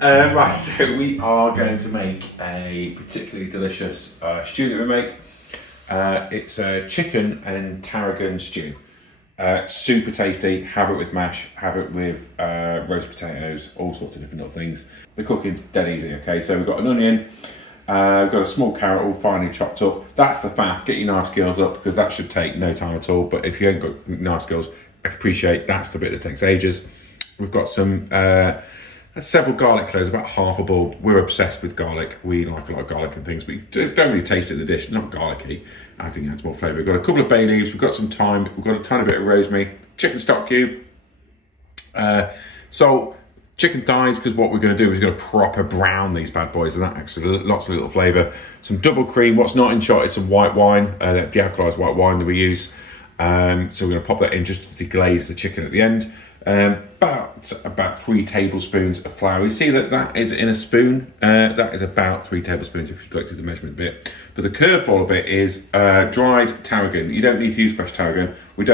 Right, so we are going to make a particularly delicious stew that we make. It's a chicken and tarragon stew. Super tasty. Have it with mash, have it with roast potatoes, all sorts of different little things. The cooking's dead easy, okay? So we've got an onion, we've got a small carrot all finely chopped up. That's the faff. Get your knife skills up because that should take no time at all. But if you ain't got knife skills, I appreciate that's the bit that takes ages. We've got some several garlic cloves, about half a bulb. We're obsessed with garlic. We like a lot of garlic and things, but you don't really taste it in the dish. It's not garlicky. I think it adds more flavour. We've got a couple of bay leaves. We've got some thyme. We've got a tiny bit of rosemary. Chicken stock cube. Salt. Chicken thighs, because what we're going to do is we're going to proper brown these bad boys, and that adds lots of little flavour. Some double cream. What's not in shot is some white wine, that de-alkalised white wine that we use. So we're going to pop that in just to deglaze the chicken at the end. About 3 tablespoons of flour. You see that is in a spoon. That is about 3 tablespoons if you looked at the measurement bit. But the curveball of it is dried tarragon. You don't need to use fresh tarragon. I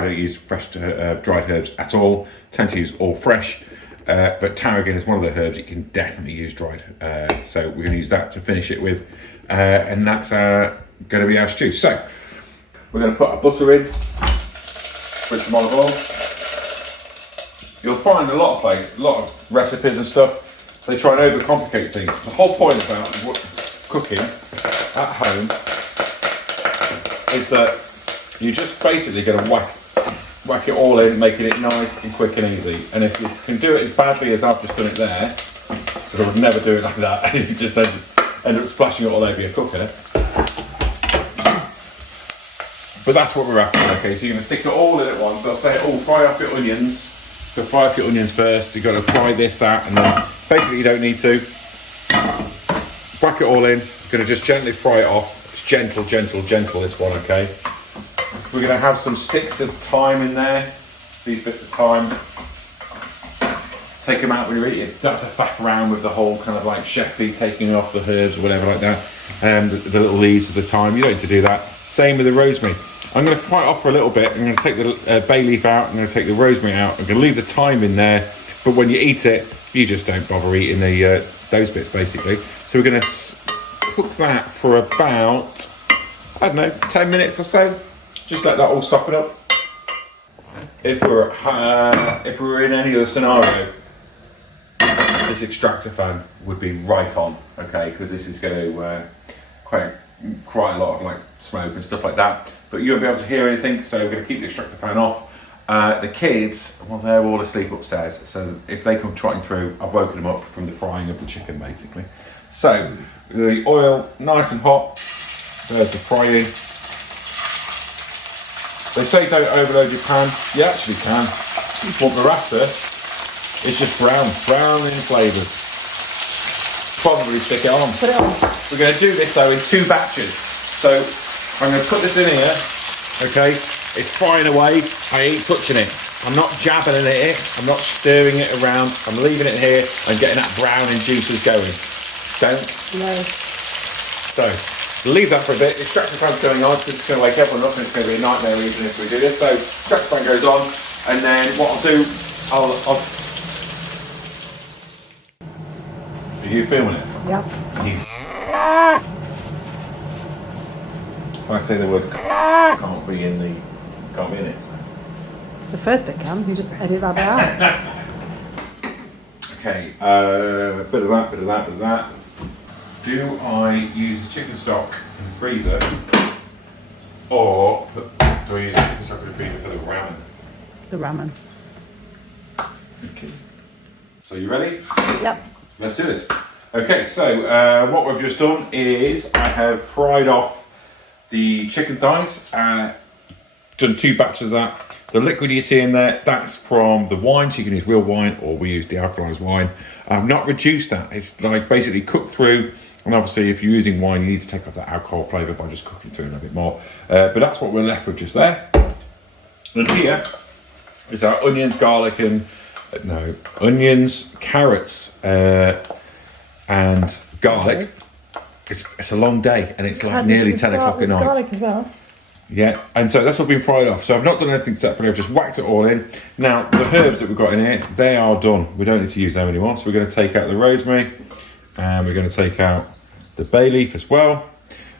don't use fresh dried herbs at all. Tend to use all fresh. But tarragon is one of the herbs you can definitely use dried. So we're going to use that to finish it with, and that's going to be our stew. So we're going to put our butter in with some olive oil. You'll find a lot of recipes and stuff, they try and overcomplicate things. The whole point about cooking at home is that you're just basically going to whack it all in, making it nice and quick and easy. And if you can do it as badly as I've just done it there, because I would never do it like that, you just end up splashing it all over your cooker. But that's what we're after, okay? So you're going to stick it all in at once. I'll say, fry up your onions. So fry up your onions first. You've got to fry this, that, and then basically you don't need to. Whack it all in. You're going to just gently fry it off. It's gentle, this one, okay? We're going to have some sticks of thyme in there. These bits of thyme. Take them out when you're eating. Don't have to faff around with the whole kind of like chefy taking off the herbs or whatever like that. And the little leaves of the thyme. You don't need to do that. Same with the rosemary. I'm going to fry it off for a little bit. I'm going to take the bay leaf out. I'm going to take the rosemary out. I'm going to leave the thyme in there. But when you eat it, you just don't bother eating those bits, basically. So we're going to cook that for about, 10 minutes or so. Just let that all soften up. If we're in any other scenario, this extractor fan would be right on, okay? Because this is going to create quite a lot of like smoke and stuff like that. But you won't be able to hear anything, so we're going to keep the extractor fan off. The kids, well, they're all asleep upstairs, so if they come trotting through, I've woken them up from the frying of the chicken, basically. So, the oil nice and hot. There's the frying. They say don't overload your pan. You actually can. What we're after is just brown in flavours. Probably stick it on. Put it on. We're going to do this though in 2 batches. So I'm going to put this in here, okay? It's frying away. I ain't touching it. I'm not jabbing it in it. I'm not stirring it around. I'm leaving it here and getting that brown and juices going. Don't? No. So leave that for a bit. The extractor fan's going on because it's going to wake everyone up and it's going to be a nightmare even if we do this. So extractor fan goes on, and then what I'll do, I'll Are you filming it? Yep. When I say the word can't be in it. So. The first bit can. You just edit that bit out. Okay, bit of that. Do I use the chicken stock in the freezer, or do I use the chicken stock in the freezer for the ramen? The ramen. Okay. So you ready? Yep. Let's do this. Okay, so what we've just done is I have fried off the chicken thighs, done 2 batches of that. The liquid you see in there, that's from the wine, so you can use real wine or we use de-alkalised wine. I've not reduced that. It's like basically cooked through, and obviously if you're using wine, you need to take off that alcohol flavour by just cooking through a little bit more. But that's what we're left with just there. And here is our onions, garlic, and onions, carrots, and garlic. It's a long day, and it's like nearly 10 o'clock at night. Garlic as well. Yeah, and so that's all been fried off. So I've not done anything separate, I've just whacked it all in. Now, the herbs that we've got in here, they are done. We don't need to use them anymore. So we're going to take out the rosemary, and we're going to take out the bay leaf as well.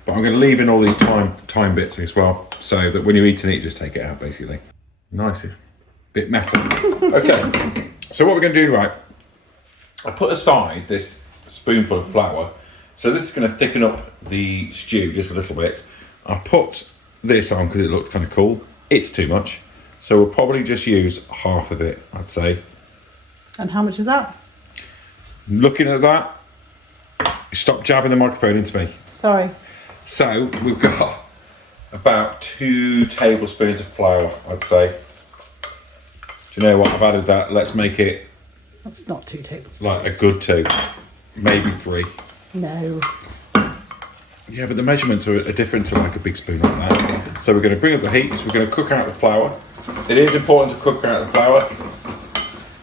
But I'm going to leave in all these thyme bits as well, so that when you're eating it, you just take it out, basically. Nice, bit meta. Okay, so what we're going to do, right, I put aside this spoonful of flour. So this is going to thicken up the stew just a little bit. I put this on because it looks kind of cool. It's too much. So we'll probably just use half of it, I'd say. And how much is that? Looking at that, stop jabbing the microphone into me. Sorry. So we've got about 2 tablespoons of flour, I'd say. Do you know what? I've added that. Let's make it That's not 2 tablespoons. like a good 2, maybe 3. No. Yeah, but the measurements are different to like a big spoon like that. So we're going to bring up the heat. So we're going to cook out the flour. It is important to cook out the flour.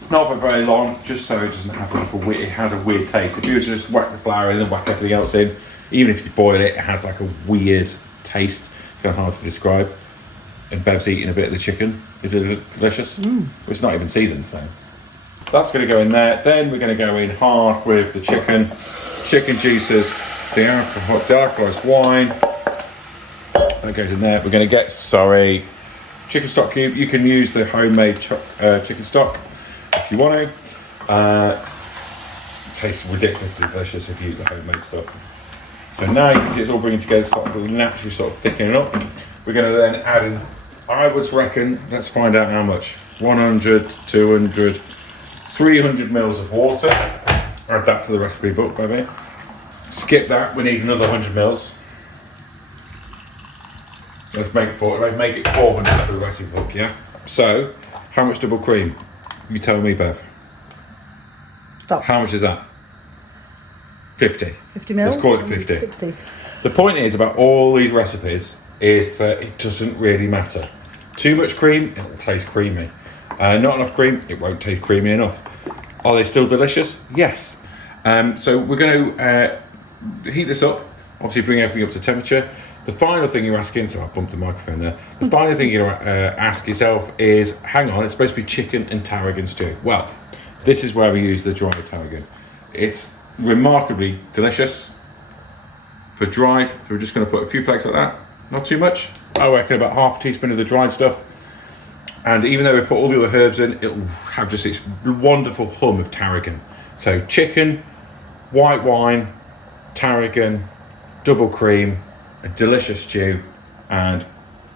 Not for very long, just so it doesn't have like it has a weird taste. If you were to just whack the flour in and whack everything else in, even if you boil it, it has like a weird taste. It's kind of hard to describe. And Bev's eating a bit of the chicken. Is it delicious? Well, it's not even seasoned, so. That's going to go in there. Then we're going to go in hard with the chicken juices, the alcoholized wine. That goes in there. We're going to get, chicken stock cube. You can use the homemade chicken stock if you want to. It tastes ridiculously delicious if you use the homemade stuff. So now you can see it's all bringing together, naturally sort of thickening up. We're going to then add in, I would reckon, let's find out how much. 100, 200, 300 mils of water. Add that to the recipe book, baby. Skip that, we need another 100 mils. Let's make it 400 for the recipe book, yeah? So, how much double cream? You tell me, Bev. Stop. How much is that? 50. 50 mils? Let's call it 50. 60. The point is about all these recipes is that it doesn't really matter. Too much cream, it will taste creamy. Not enough cream, it won't taste creamy enough. Are they still delicious? Yes. So we're going to heat this up, obviously bring everything up to temperature. The final thing you're asking, so I bumped the microphone there. The final thing you're going to ask yourself is, hang on, it's supposed to be chicken and tarragon stew. Well, this is where we use the dry tarragon. It's remarkably delicious for dried. So we're just going to put a few flakes like that, not too much. I reckon about half a teaspoon of the dried stuff. And even though we put all the other herbs in, it'll have just this wonderful hum of tarragon. So chicken, white wine, tarragon, double cream, a delicious stew, and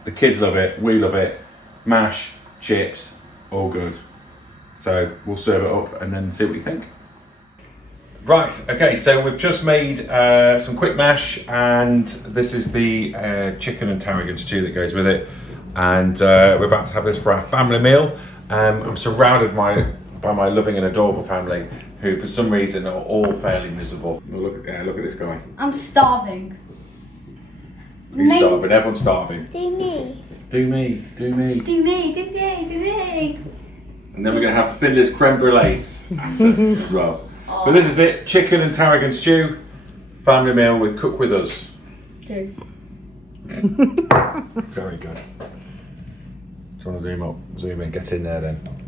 the kids love it, we love it. Mash, chips, all good. So we'll serve it up and then see what you think. Right, okay, so we've just made some quick mash, and this is the chicken and tarragon stew that goes with it. And we're about to have this for our family meal. I'm surrounded by my loving and adorable family, who for some reason are all fairly miserable. Look at this guy. I'm starving. Who's starving? Everyone's starving. Do me. Do me, do me. Do me, do me, do me. And then we're going to have Finder's creme brulees as well. But this is it, chicken and tarragon stew, family meal with Cook With Us. Do. Very good. Do you want to zoom in? Get in there then.